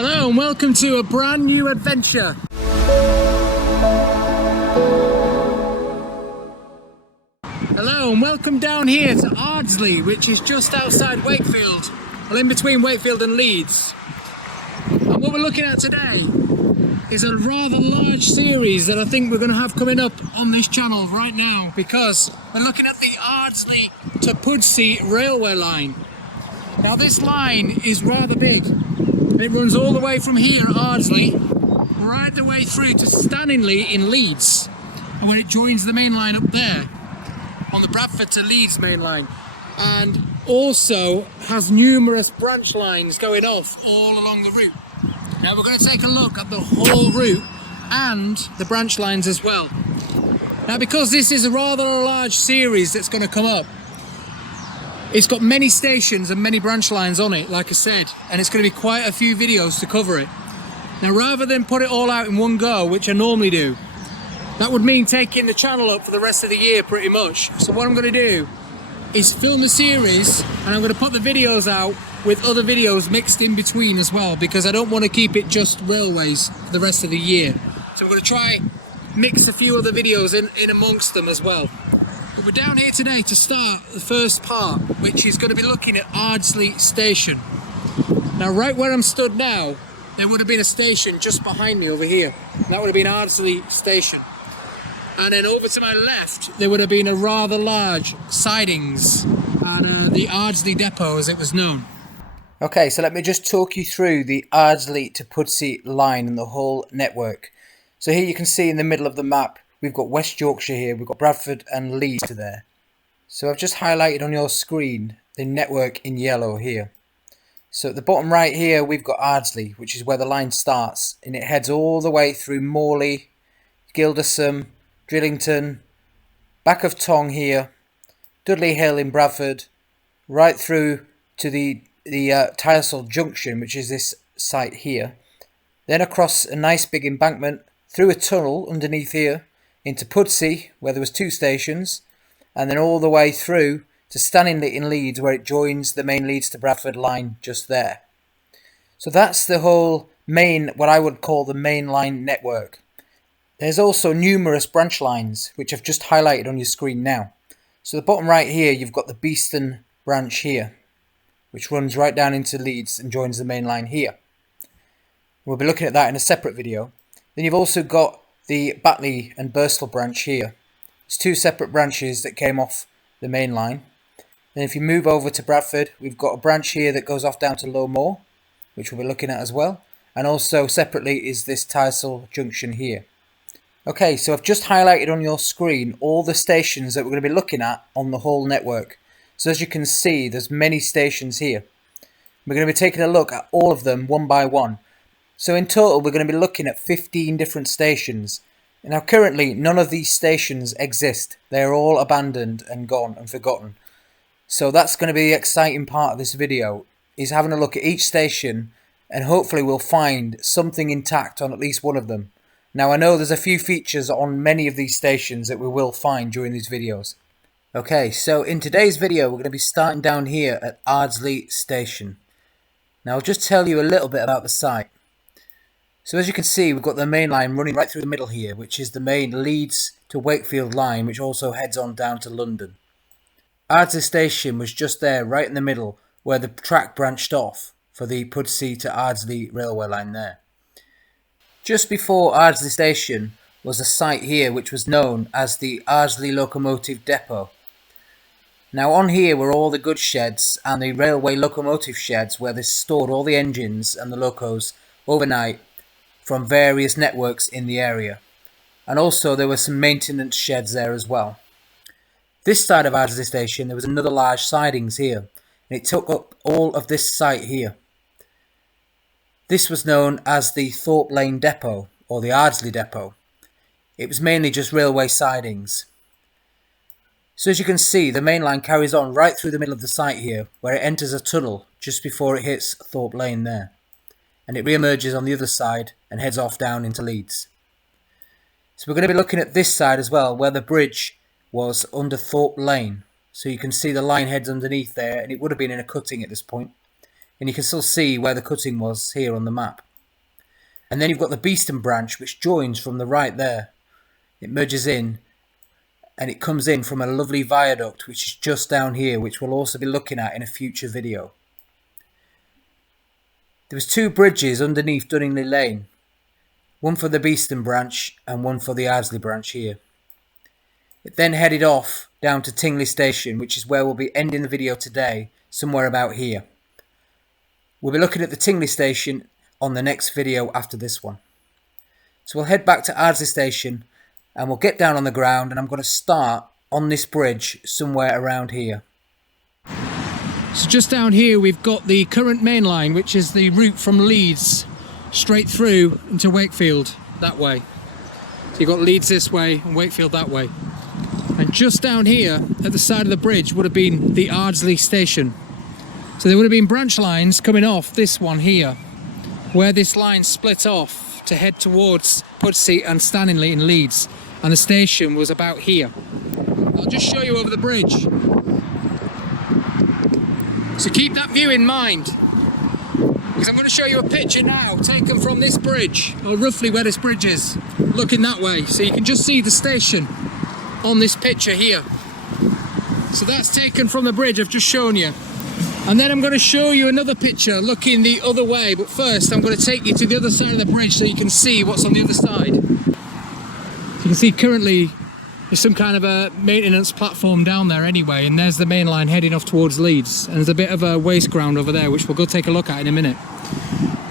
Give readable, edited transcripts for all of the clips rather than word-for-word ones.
Hello and welcome to a brand new adventure. Hello and welcome down here to Ardsley, which is just outside Wakefield, well, in between Wakefield and Leeds. And what we're looking at today is a rather large series that I think we're going to have coming up on this channel right now, because we're looking at the Ardsley to Pudsey railway line. Now this line is rather big. It runs all the way from here at Ardsley, right the way through to Dunningley in Leeds. And when it joins the main line up there, on the Bradford to Leeds main line. And also has numerous branch lines going off all along the route. Now we're going to take a look at the whole route and the branch lines as well. Now because this is a rather large series that's going to come up, it's got many stations and many branch lines on it, like I said, and it's going to be quite a few videos to cover it. Now rather than put it all out in one go, which I normally do, that would mean taking the channel up for the rest of the year pretty much. So what I'm going to do is film a series and I'm going to put the videos out with other videos mixed in between as well, because I don't want to keep it just railways for the rest of the year. So I'm going to try mix a few other videos in amongst them as well. But we're down here today to start the first part, which is going to be looking at Ardsley Station. Now right where I'm stood now, there would have been a station just behind me over here. That would have been Ardsley Station. And then over to my left, there would have been a rather large sidings and the Ardsley Depot as it was known. Okay, so let me just talk you through the Ardsley to Pudsey line and the whole network. So here you can see in the middle of the map, we've got West Yorkshire here, we've got Bradford and Leeds to there. So I've just highlighted on your screen the network in yellow here. So at the bottom right here, we've got Ardsley, which is where the line starts, and it heads all the way through Morley, Gildersham, Drillington, back of Tong here, Dudley Hill in Bradford, right through to the Tyersall Junction, which is this site here, then across a nice big embankment, through a tunnel underneath here, into Pudsey, where there was 2 stations, and then all the way through to Stanningley in Leeds, where it joins the main Leeds to Bradford line just there. So that's the whole main, what I would call the main line network. There's also numerous branch lines, which I've just highlighted on your screen now. So the bottom right here, you've got the Beeston branch here, which runs right down into Leeds and joins the main line here. We'll be looking at that in a separate video. Then you've also got the Batley and Birstall branch here. There's 2 separate branches that came off the main line. Then if you move over to Bradford, we've got a branch here that goes off down to Low Moor, which we'll be looking at as well. And also separately is this Tyersall Junction here. Okay, so I've just highlighted on your screen all the stations that we're going to be looking at on the whole network. So as you can see, there's many stations here. We're going to be taking a look at all of them one by one. So in total, we're going to be looking at 15 different stations. Now currently, none of these stations exist. They're all abandoned and gone and forgotten. So that's going to be the exciting part of this video, is having a look at each station, and hopefully we'll find something intact on at least one of them. Now I know there's a few features on many of these stations that we will find during these videos. Okay, so in today's video we're going to be starting down here at Ardsley Station. Now I'll just tell you a little bit about the site. So as you can see, we've got the main line running right through the middle here, which is the main Leeds to Wakefield line, which also heads on down to London. Ardsley Station was just there, right in the middle, where the track branched off for the Pudsey to Ardsley railway line there. Just before Ardsley Station was a site here which was known as the Ardsley Locomotive Depot. Now on here were all the goods sheds and the railway locomotive sheds where they stored all the engines and the locos overnight from various networks in the area. And also there were some maintenance sheds there as well. This side of Ardsley Station there was another large sidings here, and it took up all of this site here. This was known as the Thorpe Lane Depot, or the Ardsley Depot. It was mainly just railway sidings. So as you can see, the main line carries on right through the middle of the site here, where it enters a tunnel just before it hits Thorpe Lane there. And it re-emerges on the other side and heads off down into Leeds. So we're going to be looking at this side as well, where the bridge was under Thorpe Lane. So you can see the line heads underneath there, and it would have been in a cutting at this point. And you can still see where the cutting was here on the map. And then you've got the Beeston branch, which joins from the right there. It merges in, and it comes in from a lovely viaduct, which is just down here, which we'll also be looking at in a future video. There was 2 bridges underneath Dunningley Lane, one for the Beeston branch and one for the Ardsley branch here. It then headed off down to Ardsley Station, which is where we'll be ending the video today, somewhere about here. We'll be looking at the Ardsley Station on the next video after this one. So we'll head back to Ardsley Station and we'll get down on the ground, and I'm going to start on this bridge somewhere around here. So just down here we've got the current main line, which is the route from Leeds straight through into Wakefield that way. So you've got Leeds this way and Wakefield that way. And just down here at the side of the bridge would have been the Ardsley Station. So there would have been branch lines coming off this one here, where this line split off to head towards Pudsey and Dunningley in Leeds, and the station was about here. I'll just show you over the bridge. So keep that view in mind, because I'm going to show you a picture now taken from this bridge, or roughly where this bridge is, looking that way, so you can just see the station on this picture here. So that's taken from the bridge I've just shown you. And then I'm going to show you another picture looking the other way, but first I'm going to take you to the other side of the bridge so you can see what's on the other side. You can see currently there's some kind of a maintenance platform down there anyway, and there's the main line heading off towards Leeds, and there's a bit of a waste ground over there which we'll go take a look at in a minute.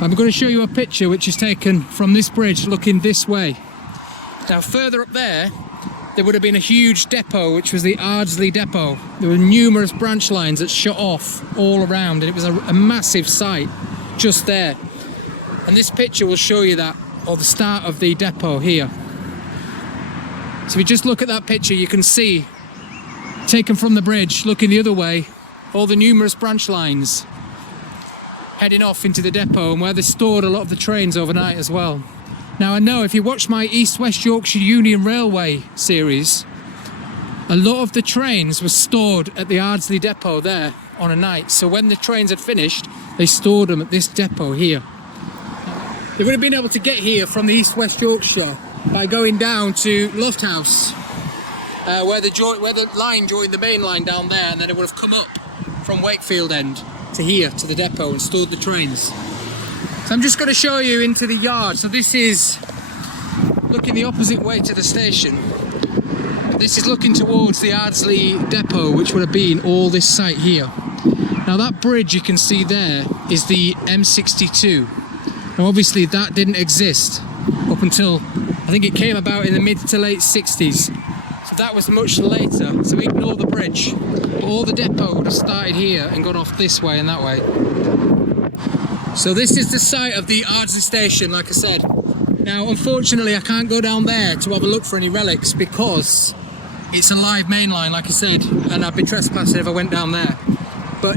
I'm going to show you a picture which is taken from this bridge looking this way. Now further up there would have been a huge depot, which was the Ardsley Depot. There were numerous branch lines that shut off all around, and it was a massive site just there. And this picture will show you that, or the start of the depot here. So if you just look at that picture, you can see, taken from the bridge, looking the other way, all the numerous branch lines heading off into the depot, and where they stored a lot of the trains overnight as well. Now I know if you watch my East West Yorkshire Union Railway series, a lot of the trains were stored at the Ardsley Depot there on a night. So when the trains had finished, they stored them at this depot here. They would have been able to get here from the East West Yorkshire by going down to Lofthouse, where the line joined the main line down there, and then it would have come up from Wakefield end to here, to the depot, and stored the trains. So I'm just going to show you into the yard. So this is looking the opposite way to the station. This is looking towards the Ardsley Depot, which would have been all this site here. Now that bridge you can see there is the M62. Now obviously that didn't exist up until, I think it came about in the mid to late 60s. So that was much later, so ignore the bridge. But all the depot would have started here and gone off this way and that way. So this is the site of the Ardsley Station, like I said. Now unfortunately I can't go down there to have a look for any relics because it's a live main line, like I said, and I'd be trespassing if I went down there. But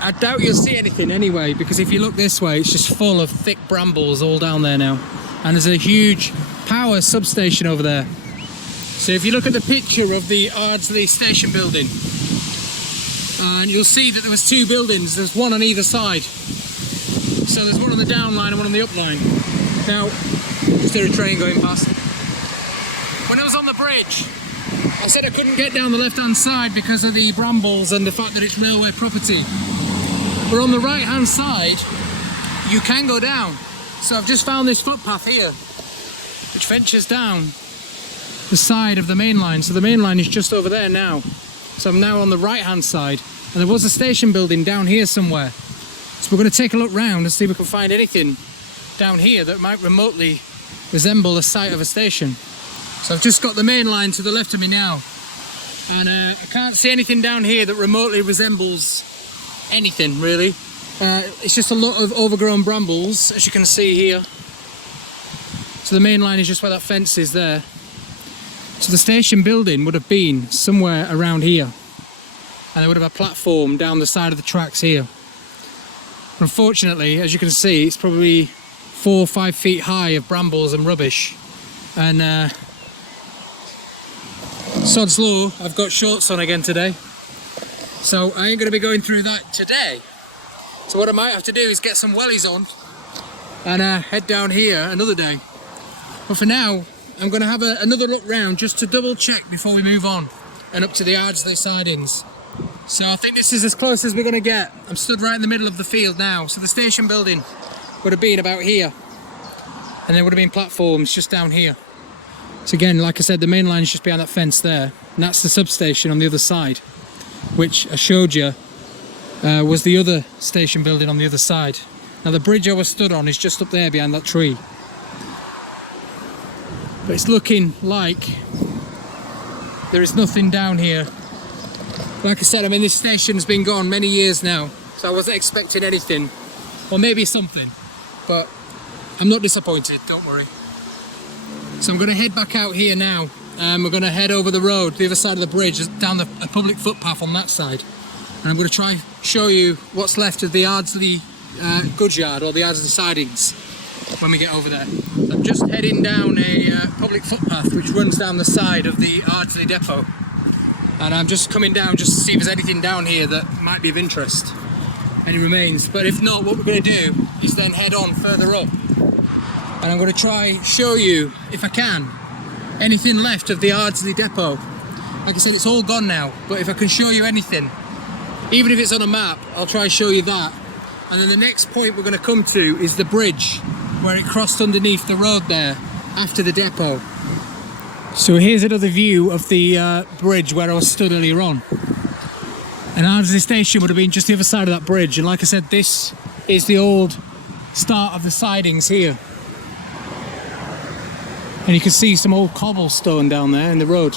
I doubt you'll see anything anyway, because if you look this way, it's just full of thick brambles all down there now. And there's a huge power substation over there. So if you look at the picture of the Ardsley Station building, and you'll see that there was 2 buildings, there's one on either side. So there's one on the down line and one on the up line. Now, just hear a train going past. When I was on the bridge, I said I couldn't get down the left-hand side because of the brambles and the fact that it's railway property. But on the right-hand side, you can go down. So I've just found this footpath here, which ventures down the side of the main line. So the main line is just over there now. So I'm now on the right-hand side. And there was a station building down here somewhere. So we're going to take a look round and see if we can find anything down here that might remotely resemble the site of a station. So I've just got the main line to the left of me now, and I can't see anything down here that remotely resembles anything really. It's just a lot of overgrown brambles, as you can see here. So the main line is just where that fence is there. So the station building would have been somewhere around here, and there would have a platform down the side of the tracks here. Unfortunately, as you can see, it's probably 4 or 5 feet high of brambles and rubbish. And sod's law, I've got shorts on again today. So I ain't going to be going through that today. So what I might have to do is get some wellies on and head down here another day. But for now, I'm going to have another look round just to double check before we move on and up to the Ardsley Sidings. So I think this is as close as we're going to get. I'm stood right in the middle of the field now. So the station building would have been about here, and there would have been platforms just down here. So again, like I said, the main line is just behind that fence there, and that's the substation on the other side, which I showed you was the other station building on the other side. Now the bridge I was stood on is just up there behind that tree. But it's looking like there is nothing down here. Like I said, I mean, this station's been gone many years now, so I wasn't expecting anything, or maybe something, but I'm not disappointed, don't worry. So I'm going to head back out here now. We're going to head over the road, the other side of the bridge, down a public footpath on that side. And I'm going to try show you what's left of the Ardsley goods yard, or the Ardsley Sidings, when we get over there. So I'm just heading down a public footpath which runs down the side of the Ardsley Depot. And I'm just coming down just to see if there's anything down here that might be of interest, any remains. But if not, what we're going to do is then head on further up. And I'm going to try show you, if I can, anything left of the Ardsley Depot. Like I said, it's all gone now, but if I can show you anything, even if it's on a map, I'll try show you that. And then the next point we're going to come to is the bridge, where it crossed underneath the road there, after the depot. So here's another view of the bridge where I was stood earlier on. And Ardsley Station would have been just the other side of that bridge. And like I said, this is the old start of the sidings here. And you can see some old cobblestone down there in the road.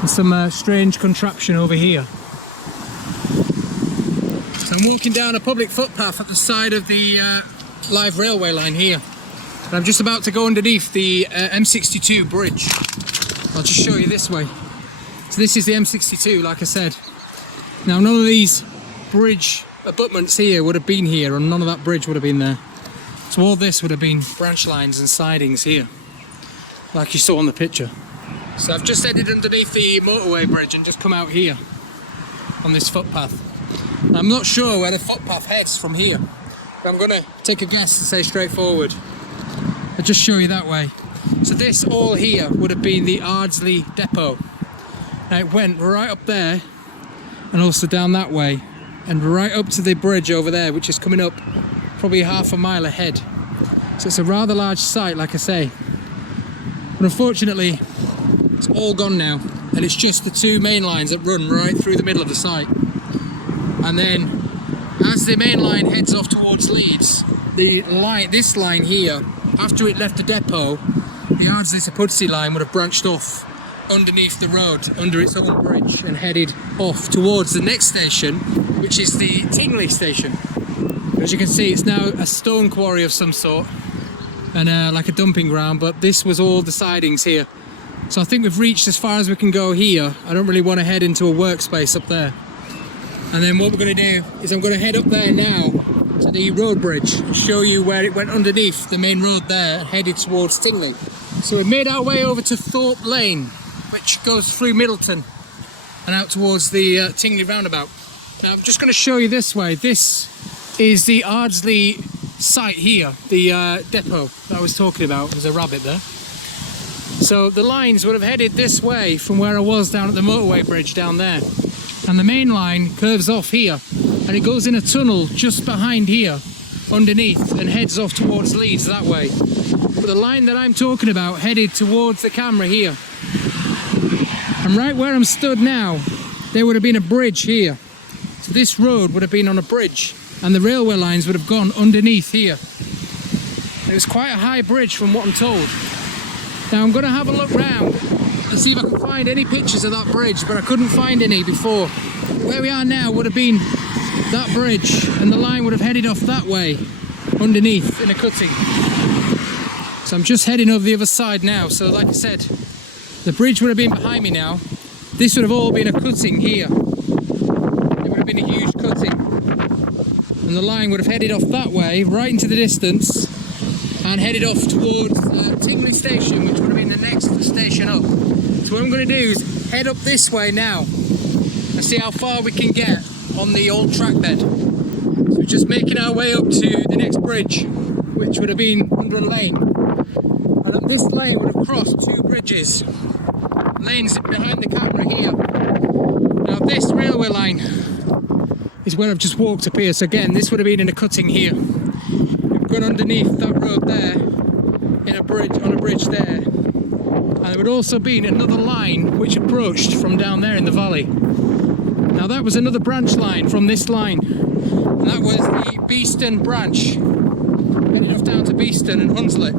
And some strange contraption over here. So I'm walking down a public footpath at the side of the live railway line here. And I'm just about to go underneath the M62 bridge. I'll just show you this way. So this is the M62, like I said. Now none of these bridge abutments here would have been here, and none of that bridge would have been there. So all this would have been branch lines and sidings here, like you saw on the picture. So I've just headed underneath the motorway bridge and just come out here on this footpath. I'm not sure where the footpath heads from here, but I'm going to take a guess and say straight forward. I'll just show you that way. So this all here would have been the Ardsley Depot. Now it went right up there and also down that way and right up to the bridge over there, which is coming up probably half a mile ahead. So it's a rather large site, like I say. But unfortunately, it's all gone now, and it's just the two main lines that run right through the middle of the site. And then as the main line heads off towards Leeds, this line here, after it left the depot, the Ardsley Sidings line would have branched off underneath the road, under its own bridge, and headed off towards the next station, which is the Dunningley Station. As you can see, it's now a stone quarry of some sort, and like a dumping ground, but this was all the sidings here. So I think we've reached as far as we can go here. I don't really want to head into a workspace up there. And then what we're going to do is I'm going to head up there now to the road bridge and show you where it went underneath the main road there, headed towards Dunningley. So we've made our way over to Thorpe Lane, which goes through Middleton and out towards the Dunningley roundabout. Now I'm just going to show you this way. This is the Ardsley site here, the depot that I was talking about. There's a rabbit there. So the lines would have headed this way from where I was down at the motorway bridge down there. And the main line curves off here, and it goes in a tunnel just behind here, underneath, and heads off towards Leeds that way. But the line that I'm talking about headed towards the camera here. And right where I'm stood now, there would have been a bridge here. So this road would have been on a bridge, and the railway lines would have gone underneath here. It was quite a high bridge from what I'm told. Now I'm going to have a look round and see if I can find any pictures of that bridge, but I couldn't find any before. Where we are now would have been that bridge, and the line would have headed off that way, underneath in a cutting. So I'm just heading over the other side now. So like I said, the bridge would have been behind me now. This would have all been a cutting here. It would have been a huge cutting. And the line would have headed off that way, right into the distance, and headed off towards Ardsley Station, which would have been the next station up. So what I'm going to do is head up this way now and see how far we can get on the old track bed. So we're just making our way up to the next bridge. which would have been under a lane. And this lane would have crossed two bridges. Lanes behind the camera here. Now this railway line is where I've just walked up here. So again, this would have been in a cutting here. We've gone underneath that road there, in a bridge, on a bridge there. And there would also been another line which approached from down there in the valley. Now that was another branch line from this line. And that was the Beeston branch, heading off down to Beeston and Ardsley.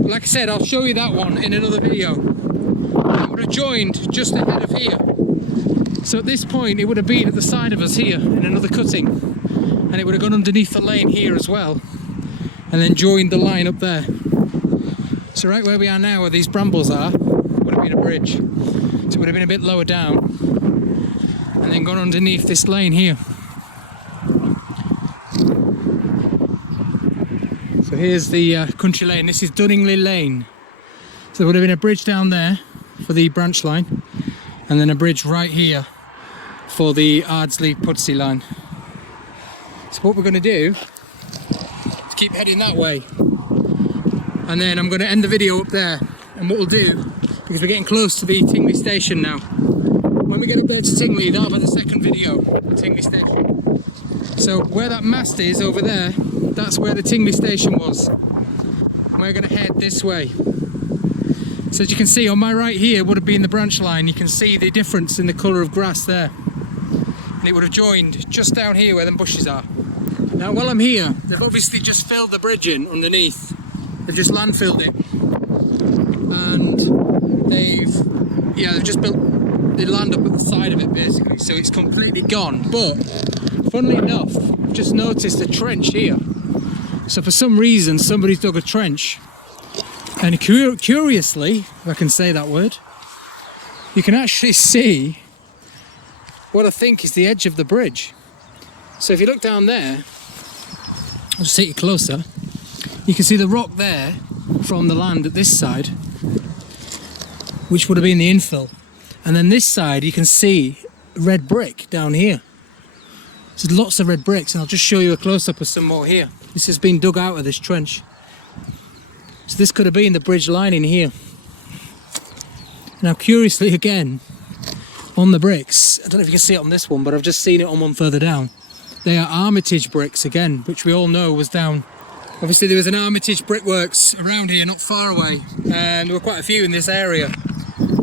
Like I said, I'll show you that one in another video. It would have joined just ahead of here. So at this point it would have been at the side of us here in another cutting, and it would have gone underneath the lane here as well, and then joined the line up there. So right where we are now, where these brambles are, would have been a bridge. So it would have been a bit lower down, and then gone underneath this lane here. So here's the country lane. This is Dunningley Lane. So there would have been a bridge down there for the branch line, and then a bridge right here for the Ardsley Pudsey line. So what we're going to do is keep heading that way, and then I'm going to end the video up there. And what we'll do, because we're getting close to the Tingley Station now, when we get up there to Tingley, that'll be the second video, the Tingley Station. So where that mast is over there, that's where the Tingley Station was. And we're going to head this way. So as you can see, on my right here would have been the branch line. You can see the difference in the colour of grass there. And it would have joined just down here where the bushes are. Now while I'm here, they've obviously just filled the bridge in underneath. They've just landfilled it. And they've just built the land up at the side of it basically. So it's completely gone. But funnily enough, I've just noticed a trench here. So for some reason, somebody's dug a trench. And curiously, if I can say that word, you can actually see what I think is the edge of the bridge. So if you look down there, I'll just take you closer, you can see the rock there from the land at this side, which would have been the infill. And then this side, you can see red brick down here. There's lots of red bricks, and I'll just show you a close-up of some more here. This has been dug out of this trench. So this could have been the bridge lining here. Now curiously again, on the bricks, I don't know if you can see it on this one, but I've just seen it on one further down. They are Armitage bricks again, which we all know was down. Obviously there was an Armitage brickworks around here not far away, and there were quite a few in this area.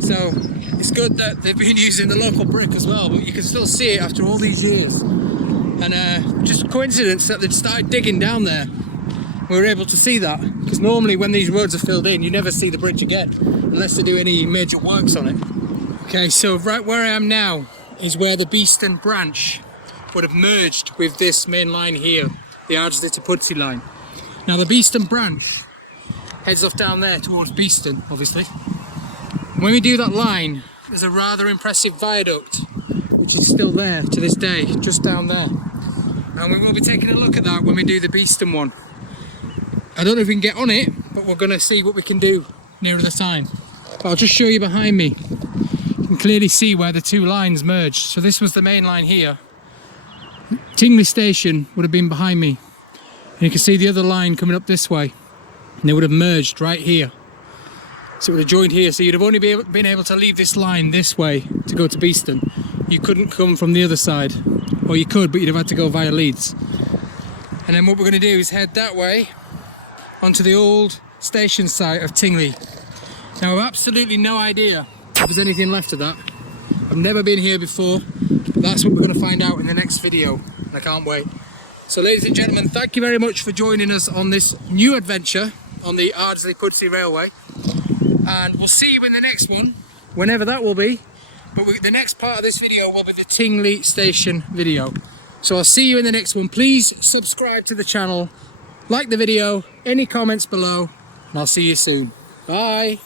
So it's good that they've been using the local brick as well, but you can still see it after all these years. And just a coincidence that they'd started digging down there. We were able to see that, because normally when these roads are filled in, you never see the bridge again, unless they do any major works on it. Okay, so right where I am now is where the Beeston branch would have merged with this main line here, the Ardsley to Pudsey line. Now the Beeston branch heads off down there towards Beeston, obviously. When we do that line, there's a rather impressive viaduct, which is still there to this day, just down there. And we will be taking a look at that when we do the Beeston one. I don't know if we can get on it, but we're going to see what we can do nearer the time. But I'll just show you behind me. You can clearly see where the two lines merged. So this was the main line here. Tingley Station would have been behind me. And you can see the other line coming up this way. And they would have merged right here. So it would have joined here. So you'd have only been able to leave this line this way to go to Beeston. You couldn't come from the other side. Or you could, but you'd have had to go via Leeds. And then what we're going to do is head that way onto the old station site of Tingley. Now I've absolutely no idea if there's anything left of that. I've never been here before, but that's what we're going to find out in the next video, and I can't wait. So ladies and gentlemen, thank you very much for joining us on this new adventure on the Ardsley Pudsey Railway, and we'll see you in the next one, whenever that will be. But the next part of this video will be the Tingley Station video. So I'll see you in the next one. Please subscribe to the channel, like the video, any comments below, and I'll see you soon. Bye.